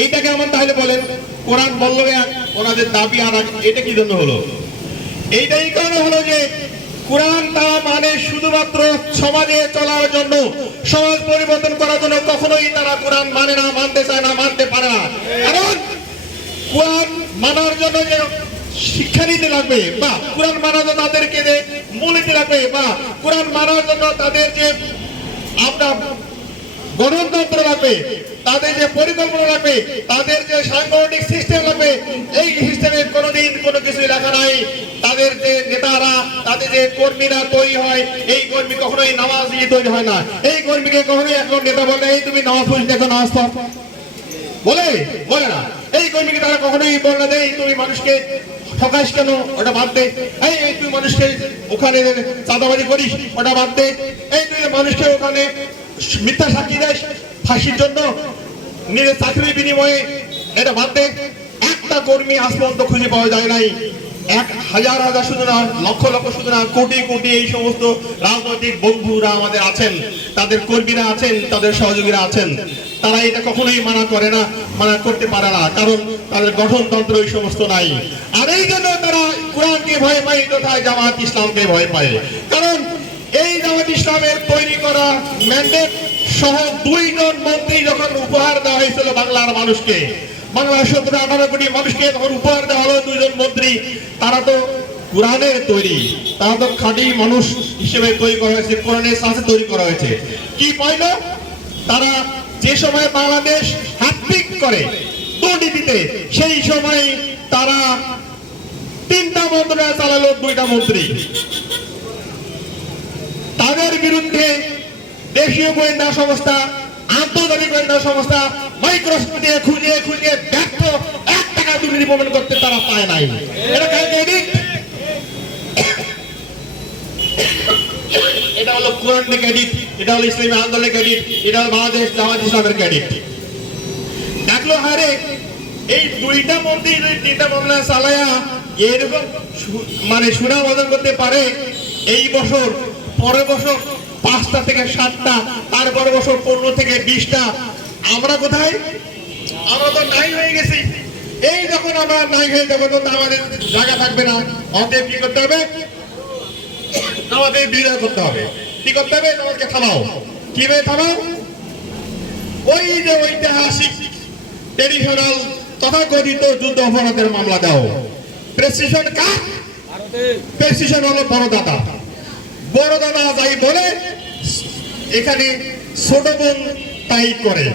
এইটাকে আমার তাহলে বলেন কোরআন বললো ওনাদের দাবি আর এটা কি জন্য হলো? এইটাই কারণে হলো যে কোরআন তা মানে শুধুমাত্র সমাজে চলার জন্য, সমাজ পরিবর্তন করার জন্য। কখনোই তারা কোরআন মানে না, মানতে চায় না, মানতে পারে না। কারণ কোরআন মানার জন্য যে শিক্ষা নিতে লাগবে, বা কোরআন মানার জন্য তাদেরকে যে মূলনীতি লাগবে, বা কোরআন মানার জন্য তাদের যে আপনার গণতন্ত্র লাগবে, তাদের যে পরিকল্পনা লাগবে, তাদের যে সাংগঠনিক সিস্টেম লাগবে, এই সিস্টেমে কোনোদিন কোনো কিছু লেখা নাই। তাদের যে নেতারা, তাদের যে কর্মীরা তৈরি হয়, এই কর্মী কখনোই নামাজ দিয়ে তৈরি হয় না। এই কর্মীকে কখনোই এখন নেতা বলে এই তুমি নামাজ পড়ি দেখো, নামাজ পড় বলে বলে না। এই কর্মীকে তারা কখনোই বলে দেয় তুমি মানুষকে ঠকাইস কেন, ওটা বাদ দে। এই তুই মানুষকে ওখানে চাঁদাবাজি করিস, ওটা বাদ দে। এই তুই মানুষকে ওখানে মিথ্যা সাক্ষী দেয় ফাঁসির জন্য, নিজের চাকরির বিনিময়ে, এটা বাদ দে। একটা কর্মী আজ পর্যন্ত খুঁজে পাওয়া যায় নাই। এক হাজার হাজার শুধু না, লক্ষ লক্ষ শুধু না, কোটি কোটি এই সমস্ত রাজনৈতিক বন্ধুরা আমাদের আছেন, তাদের কর্মীরা আছেন, তাদের সহযোগীরা আছেন, তারা এটা কখনোই মানা করে না, মানা করতে পারে না। কারণ তাদের গঠনতন্ত্র এই সমস্ত নাই। আর এই জন্য তারা কোরআনকে ভয় পায় তথা জামাত ইসলামকে ভয় পায়। কারণ এই জামাত ইসলামের তৈরি করা ম্যান্ডেট সহ 2 জন মন্ত্রী যখন উপহার দেওয়া হয়েছিল বাংলার মানুষকে, বাংলার 17-18 কোটি মানুষকে যখন উপহার দেওয়া হলো 2 জন মন্ত্রী, তারা তো কোরআনের তৈরি, তারা তো খাঁটি মানুষ হিসেবে তৈরি করা হয়েছে, কোরআনের সাথে তৈরি করা হয়েছে। কি পাইল তারা? যে সময় বাংলাদেশ হ্যাট্রিক করে দুর্নীতিতে, সেই সময় তারা 3টা মন্ত্রণালয় চালালো 2টা মন্ত্রী। তাদের বিরুদ্ধে দেশীয় গোয়েন্দা সংস্থা, আন্তর্জাতিক গোয়েন্দা সংস্থা মাইক্রোস্কোপ দিয়ে খুঁজে খুঁজে ব্যর্থ, 1 টাকা দুর্নীতি প্রমাণ করতে তারা পায় নাই। এটা ক্রেডিট, এটা হলো কোরআনের ক্রেডিট, এটা হলো ইসলামী আন্দোলনের ক্রেডিট, এটা হলো বাংলাদেশ জামাত ইসলামের ক্রেডিট। দেখলো হারে এই 2টা মন্ত্রী 3টা মামলা চালায়া এরকম মানে সুনাম অর্জন করতে পারে। এই বছর, পরের বছর 5টা থেকে 7টা, তারপরের বছর 15 থেকে 20টা। আমরা কোথায়? আমরা তো নাই হয়ে গেছি। এই যখন আমরা নাই হয়ে যাবো তো আমাদের জায়গা থাকবে না। অতএব কি করতে হবে? আমাদের বিরোধ করতে হবে। কি করতে হবে? আমাদেরকে থামাও। কিভাবে থামাও? ওই যে ঐতিহাসিক ট্রেডিশনাল তথাকথিত যুদ্ধ অপরাধের মামলা দাও। প্রেসক্রিপশন কার? প্রেসক্রিপশন হলো বড় দাদা। বড় দাদা যাই বলে এখানে ছোট বোন তাই করে।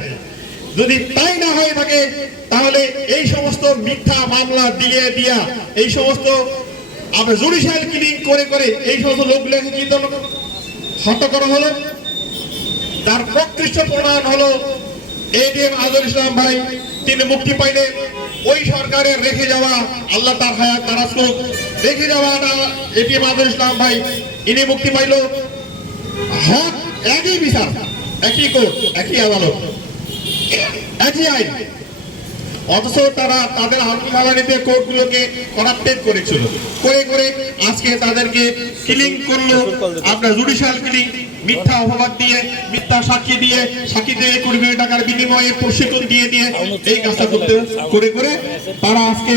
যদি তাই না হয়ে থাকে তাহলে এই সমস্ত মিথ্যা মামলা দিয়ে দিয়া, এই সমস্ত আমরা জুডিশিয়াল কিলিং করে করে এই সমস্ত লোকগুলোকে কি হত্যা করা হলো। তার প্রকৃষ্ট প্রমাণ হলো এটিএম আজহারুল ইসলাম ভাই, তিনি মুক্তি পাইলে ওই সরকারের রেখে যাওয়া, আল্লাহ তার হায়াত দারাজ করুক, রেখে যাওয়া এটিএম আজহারুল ইসলাম ভাই, ইনি মুক্তি পাইল। হক একই বিচার, একই কোর্ট, একই আদালত, একই আইন, অথচ তারা তাদের আলমিতে কোর্টগুলোকে করাপ্টেড করেছিল, করে করে আজকে তাদেরকে কিলিং করলো। আপনার জুডিশিয়াল কিলিং, মিথ্যা অপবাদ দিয়ে, মিথ্যা সাক্ষী দিয়ে, সাক্ষীতে কোটি কোটি টাকার বিনিময়ে প্রশিক্ষণ দিয়ে দিয়ে এই কাজটা করতে করে করে তারা আজকে